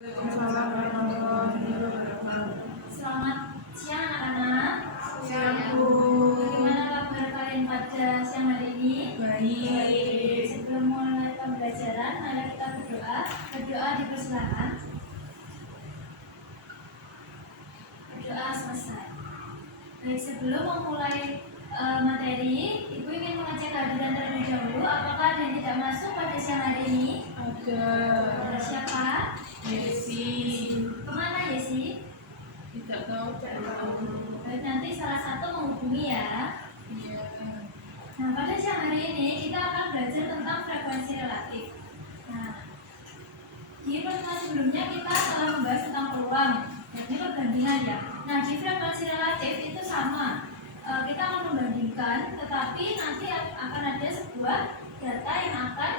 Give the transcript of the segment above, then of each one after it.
Waalaikumsalam warahmatullahi wabarakatuh. Selamat siang anak-anak. Siang Bu. Bagaimana kabar kalian pada siang hari ini? Baik. Sebelum mulai pembelajaran, mari kita berdoa. Berdoa dipersilakan. Berdoa selesai. Baik, sebelum memulai materi, Ibu ingin mengecek kehadiran terlebih dahulu. Apakah ada yang tidak masuk pada siang hari ini? Ada Siapa? Yesi. Kemana Yesi? Tidak tahu. Baik, nanti salah satu menghubungi ya. Iya. Nah, pada siang hari ini kita akan belajar tentang frekuensi relatif. Nah, di pertemuan sebelumnya kita telah membahas tentang peluang, yakni perbandingan ya. Nah, di frekuensi relatif itu sama. Kita akan membandingkan, tetapi nanti akan ada sebuah data yang akan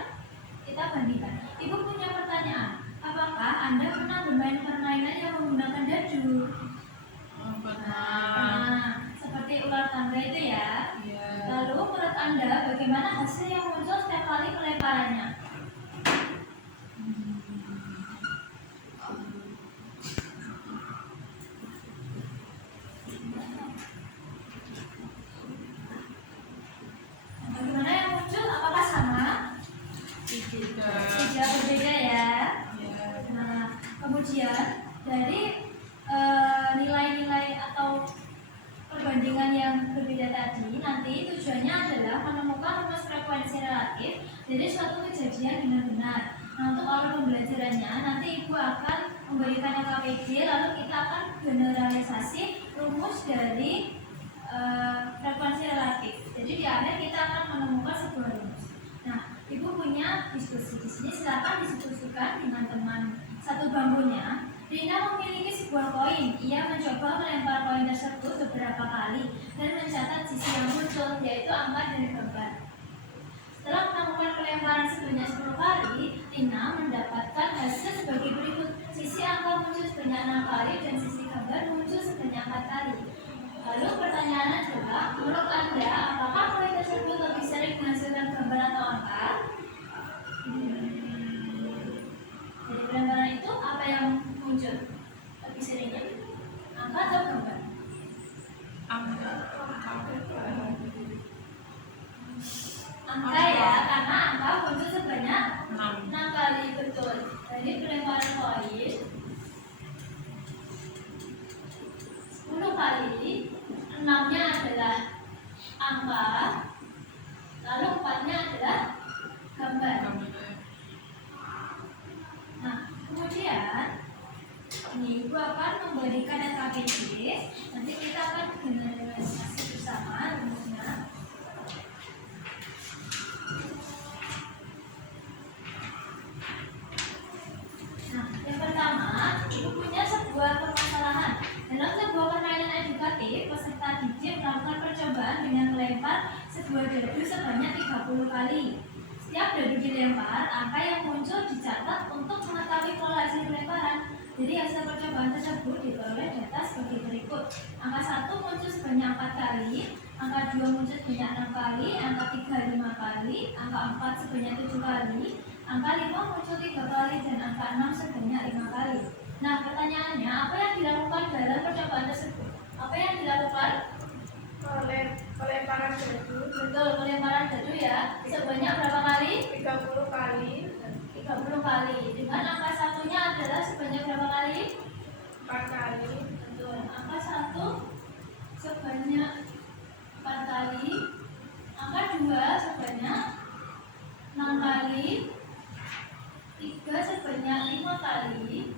kita bandingkan. Ibu punya pertanyaan, apakah Anda pernah bermain permainan yang menggunakan dadu? Pernah. Nah, seperti ular tangga itu ya. Iya. Lalu menurut Anda bagaimana hasil yang muncul setiap kali pelemparannya? Bagaimana yang muncul? Apakah sama? Tidak. Tidak, berbeda ya. Iya. Nah, kemudian dari nilai-nilai atau perbandingan yang berbeda tadi, nanti tujuannya adalah menemukan rumus frekuensi relatif dari suatu kejadian dengan benar. Nah, untuk awal pembelajarannya, nanti Ibu akan memberikan KPD, lalu kita akan generalisasi rumus dari frekuensi relatif. Jadi di akhir kita akan menemukan sebuah rumus. Nah, Ibu punya diskusi di sini, silakan diskusikan dengan teman satu bangkunya. Rina memiliki sebuah koin. Ia mencoba melempar koin tersebut beberapa kali dan mencatat sisi yang muncul, yaitu angka dari gambar. Setelah melakukan pelemparan sebanyak 10 kali, Rina mendapatkan hasil sebagai berikut. Sisi angka muncul sebanyak 6 kali dan sisi gambar muncul sebanyak 4 kali. Lalu pertanyaannya adalah, menurut Anda, apakah koin tersebut lebih sering menghasilkan gambar atau angka? Dari pelemparan itu apa yang muncul lebih seringnya? Angka atau gambar? Angka ya, karena angka muncul sebanyak 6 kali, betul. Jadi pelemparan koin 10 kali, 6-nya adalah angka, lalu 4-nya adalah gambar. Nah, kemudian ini Ibu akan memberikan KPD. Nanti kita akan generalisasi bersama rumusnya. Nah, yang pertama, Ibu punya sebuah permasalahan. Dalam sebuah permainan edukatif, peserta didik melakukan percobaan dengan melempar sebuah dadu sebanyak 30 kali. Setiap dadu dilempar, angka yang muncul dicatat untuk mengetahui pola hasil pelemparan. Jadi hasil percobaan tersebut diperoleh data sebagai berikut. Angka 1 muncul sebanyak 4 kali, angka 2 muncul sebanyak 6 kali, angka 3 5 kali, angka 4 sebanyak 7 kali, angka 5 muncul 3 kali, dan angka 6 sebanyak 5 kali. Nah, pertanyaannya, apa yang dilakukan dalam percobaan tersebut? Apa yang dilakukan? Pelemparan dadu. Betul, pelemparan dadu ya. Sebanyak berapa kali? 30 kali. 30 kali. Dengan angka satunya adalah sebanyak berapa kali? 4 kali. Betul. Angka 1 sebanyak 4 kali. Angka 2 sebanyak 6 kali. 3 sebanyak 5 kali.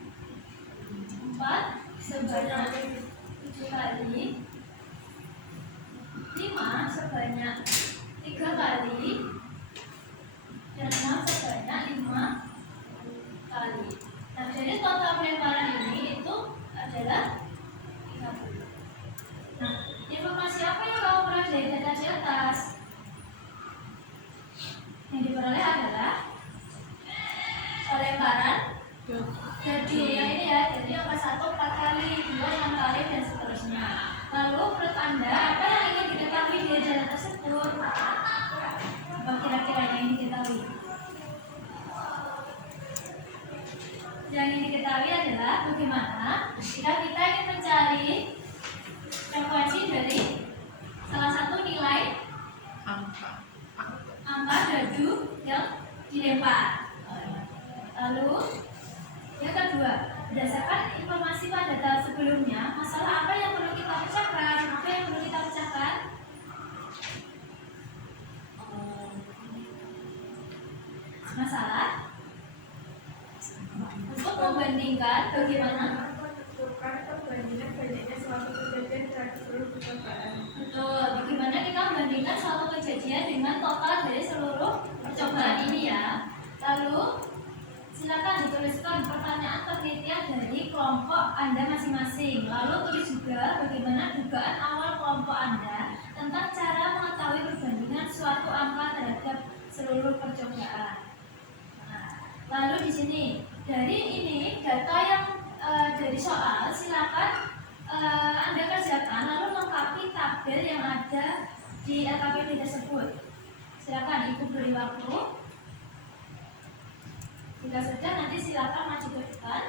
4 sebanyak 7 kali. 5 sebanyak 3 kali. Dan 6 sebanyak 5 kali. Nah, jadi total pelemparan ini itu adalah 30. Nah, informasi apa yang kamu peroleh dari data di atas? Yang diperoleh adalah pelemparan dadu yang ini ya. Jadi angka 1 4 kali, 2 6 kali, dan seterusnya. Lalu menurut Anda, apa yang ingin diketahui dari data tersebut? Apa kira-kira yang ingin diketahui? Yang ingin diketahui diketahui adalah bagaimana jika kita ingin mencari frekuensi dari salah satu nilai angka dadu yang dilempar. Lalu yang kedua, berdasarkan informasi pada tahap sebelumnya, masalah apa yang perlu kita pecahkan? Apa yang perlu kita pecahkan? Masalah untuk membandingkan bagaimana menentukan perbandingan banyaknya suatu kejadian terhadap seluruh percobaan. betul, bagaimana kita membandingkan suatu kejadian dengan total dari seluruh percobaan ini ya. Lalu silakan dituliskan pertanyaan penelitian dari kelompok Anda masing-masing. Lalu tulis juga bagaimana dugaan awal kelompok Anda tentang cara mengetahui perbandingan suatu angka terhadap seluruh percobaan. Nah, lalu di sini dari ini data yang dari soal silakan Anda kerjakan lalu lengkapi tabel yang ada di LKPD tersebut. Silakan Ibu beri waktu. Jika sudah nanti silakan maju ke depan.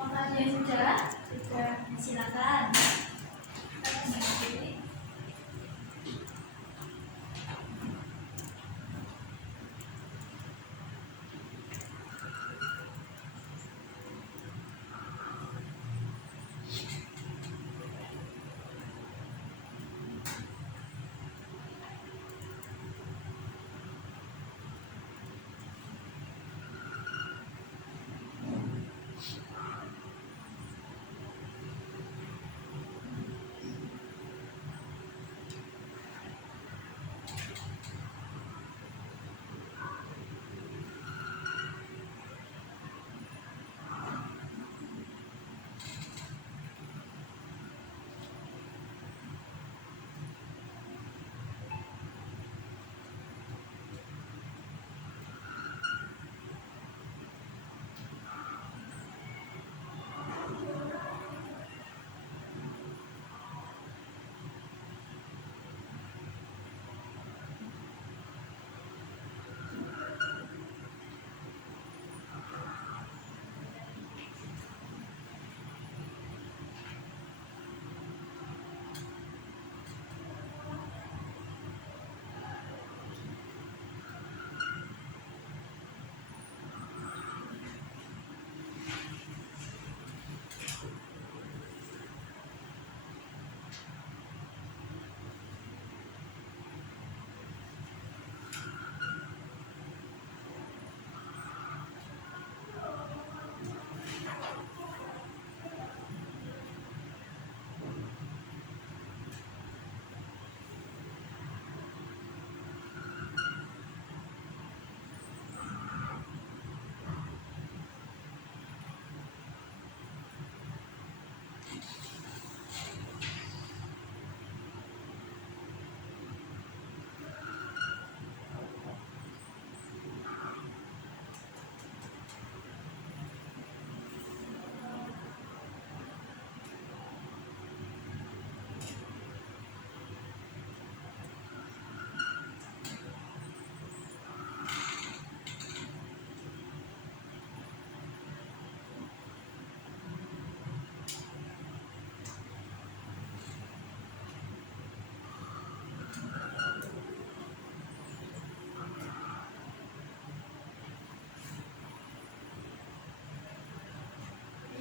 Waktunya sudah? Sudah. Silakan.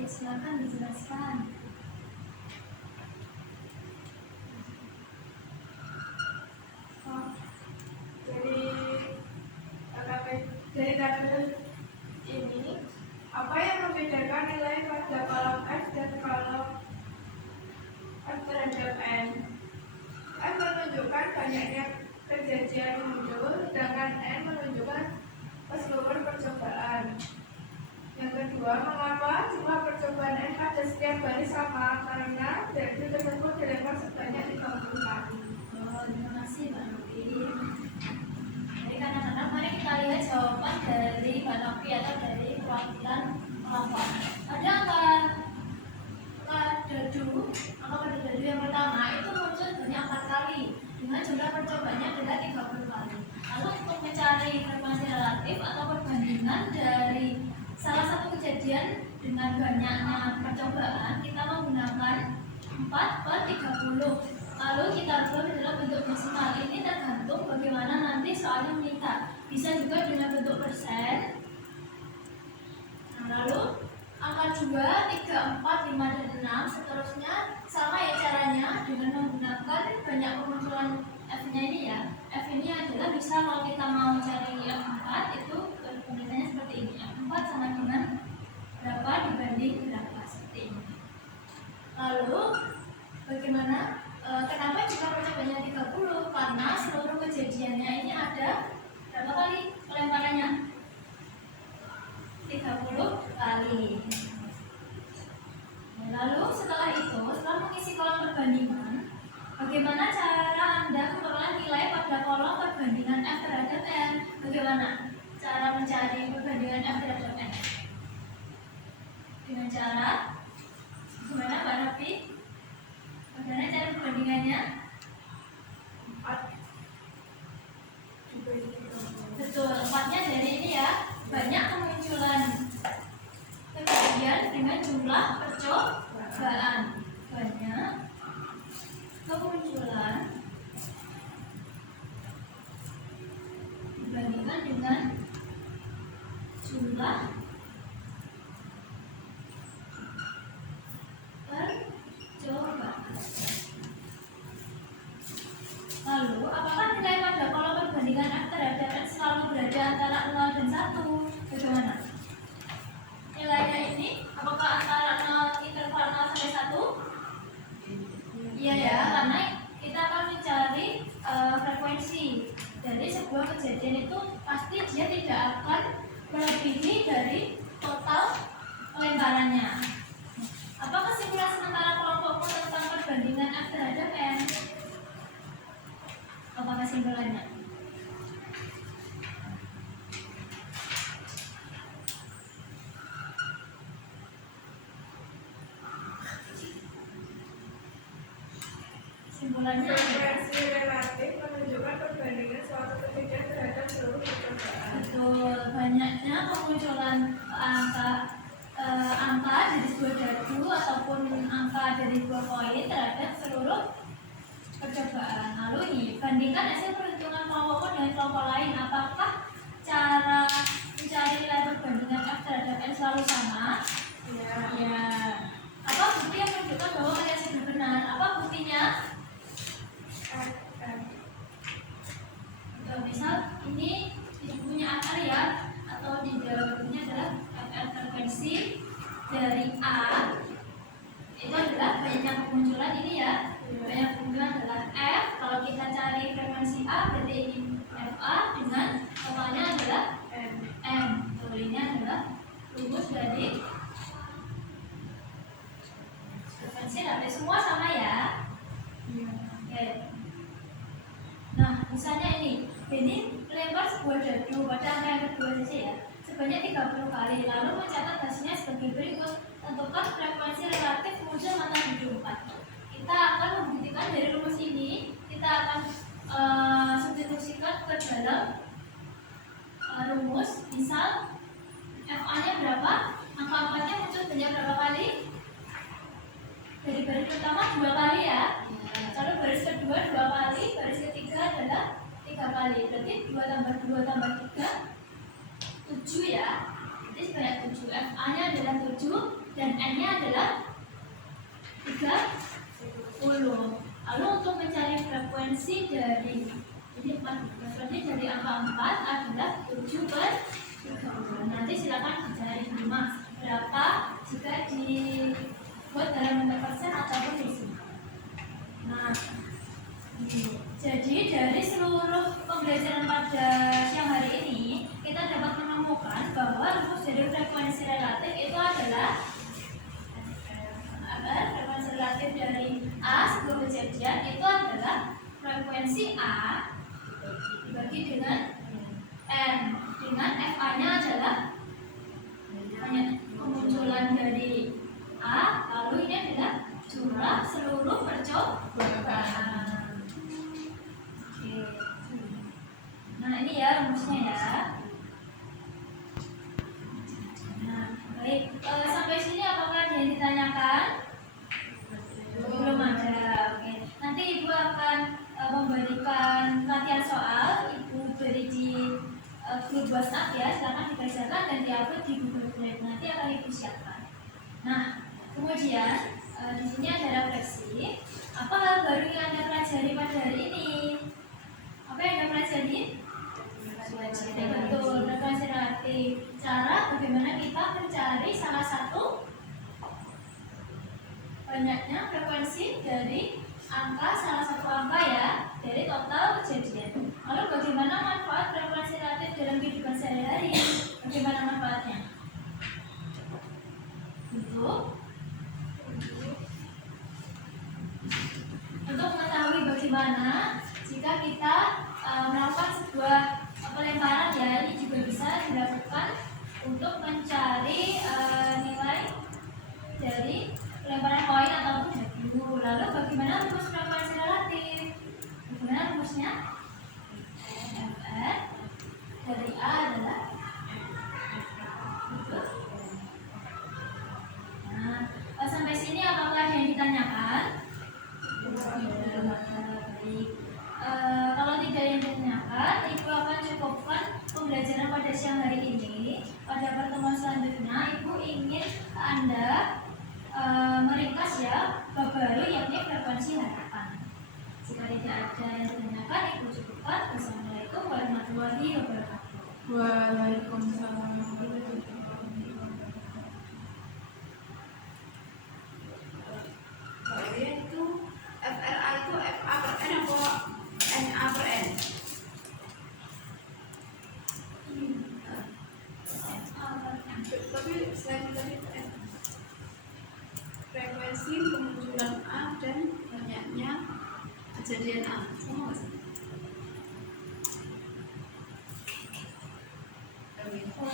Silakan dijelaskan. Dari tabel ini, apa yang membedakan nilai pada kolom F dan kolom F terhadap N? F menunjukkan banyaknya kejadian muncul, sedangkan N menunjukkan keseluruhan percobaan. Yang kedua, mengapa jumlah percobaan N pada setiap baris sama? Karena dadu tersebut dilempar sebanyak 30 kali. Terima kasih Mbak Novi. Jadi kadang-kadang mari kita lihat jawaban dari Mbak Novi atau dari perwakilan kelompok. Ada angka dadu yang pertama itu muncul banyak 4 kali dengan jumlah percobaannya adalah 30 kali. Lalu untuk mencari frekuensi relatif atau perbandingan kejadian dengan banyaknya percobaan, kita menggunakan 4/30. Lalu kita rubah dalam bentuk desimal. Ini tergantung bagaimana nanti soalnya minta. Bisa juga dengan bentuk persen. Nah, lalu angka 2, 3, 4, 5, dan 6 seterusnya sama ya caranya dengan menggunakan banyak kemunculan F-nya ini ya. F ini adalah bisa kalau kita mau cari F4 itu penulisannya seperti ini. F4 sama dengan berapa dibanding berapa, seperti ini. Lalu bagaimana? Kenapa jika percobaannya 30? Karena seluruh kejadiannya ini ada berapa kali pelemparannya? 30 kali. Lalu setelah itu, setelah mengisi kolom perbandingan, bagaimana cara Anda memperoleh nilai pada kolom perbandingan F terhadap N? Bagaimana cara mencari perbandingan F terhadap N? Dengan cara gimana Mbak Novi? Bagaimana cara perbandingannya? 4 dibagi 30. Betul, 4-nya dari ini ya. Banyak kemunculan kejadian dengan jumlah percobaan. Banyak kemunculan dibandingkan dengan jumlah percobaan. Lalu, apakah nilai pada kolom perbandingan F terhadap N selalu berada antara 0 dan 1? Bagaimana? Nilainya ini, apakah antara 0, interval 0 sampai 1? Iya ya, karena kita akan mencari frekuensi dari sebuah kejadian itu pasti dia tidak akan melebihi dari total pelemparannya. Apa kesimpulan sementara kelompokmu tentang perbandingan F terhadap N? Apa kesimpulannya? Kesimpulannya Frekuensi relatif menunjukkan perbandingan suatu kejadian terhadap seluruh percobaan. betul, banyaknya kemunculan angka dari sebuah dadu ataupun angka dari sebuah poin terhadap seluruh percobaan. Lalu ini bandingkan hasil perhitungan kelompokmu dengan kelompok lain. Apakah cara mencari nilai perbandingan F terhadap N selalu sama? Ya. Apa bukti yang menunjukkan bahwa kalian sudah benar? Apa buktinya? Misal ini di bukunya Arya atau di dalam bukunya adalah FR frekuensi dari A itu adalah banyaknya kemunculan ini ya. Banyak kemunculan adalah F. Kalau kita cari frekuensi A berarti ini FA dengan totalnya adalah M. Betul, ini adalah rumus dari frekuensi tapi semua sama ya. Oke. Nah, misalnya ini lempar sebuah dadu pada angka yang kedua saja ya, sebanyak 30 kali. Lalu mencatat hasilnya sebagai berikut. Tentukan frekuensi relatif muncul matahari 4. Kita akan membuktikan dari rumus ini. Kita akan substitusikan ke dalam rumus. Misal FA-nya berapa? Angka 4-nya muncul banyak berapa kali? Dari baris pertama 2 kali ya. Lalu baris kedua 2 kali, baris ketiga adalah 3 kali. Berarti 2 tambah 2 tambah 3 7 ya. Jadi sebanyak 7. FA-nya adalah 7 dan N-nya adalah 30. Lalu untuk mencari frekuensi dari ini 4, frekuensi dari angka 4 adalah 7/30. Nanti silakan dicari di rumah berapa jika dibuat dalam bentuk persen ataupun desimal. Nah, jadi dari seluruh pembelajaran pada siang hari ini kita dapat menemukan bahwa rumus dari frekuensi relatif itu adalah frekuensi relatif dari A sebuah kejadian itu adalah frekuensi A dibagi dengan N, dengan FA-nya adalah kemunculan dari A, lalu ini adalah jumlah seluruh percobaan. Oke. Nah, ini ya rumusnya ya. Nah, baik. sampai sini apakah ada yang ditanyakan? Belum ada. Oke. Nanti Ibu akan memberikan latihan soal. Ibu beri di grup WhatsApp ya. Silakan dikerjakan dan diupload di Google Drive. Nanti akan Ibu siapkan. Nah, kemudian di sini ada refleksi. Apa hal baru yang Anda pelajari pada hari ini? Apa yang Anda pelajari? Ya, betul, frekuensi relatif. Cara bagaimana kita mencari salah satu banyaknya frekuensi dari salah satu angka ya dari total kejadian. Lalu bagaimana manfaat frekuensi relatif dalam kehidupan sehari-hari? Bagaimana manfaatnya? Untuk mengetahui bagaimana jika kita melakukan sebuah pelemparan ya, ini juga bisa dilakukan untuk mencari nilai dari pelemparan koin ataupun jagung. Lalu bagaimana rumus frekuensi relatif? Bagaimana rumusnya? Fr dari A adalah betul. Nah, sampai sini apakah ada yang ditanyakan? Baik. Kalau tidak yang ditanyakan, Ibu akan cukupkan pembelajaran pada siang hari ini. Pada pertemuan selanjutnya, Ibu ingin Anda meringkas ya bab baru yakni frekuensi harapan. Jika tidak ada yang ditanyakan, Ibu cukupkan. Wassalamualaikum warahmatullahi wabarakatuh. Waalaikumsalam warahmatullahi wabarakatuh. Itu FRA itu FA per N apa NA per N? Tapi selain tadi N. Frekuensi kemunculan A dan banyaknya kejadian A. Sama nggak sih? Oh,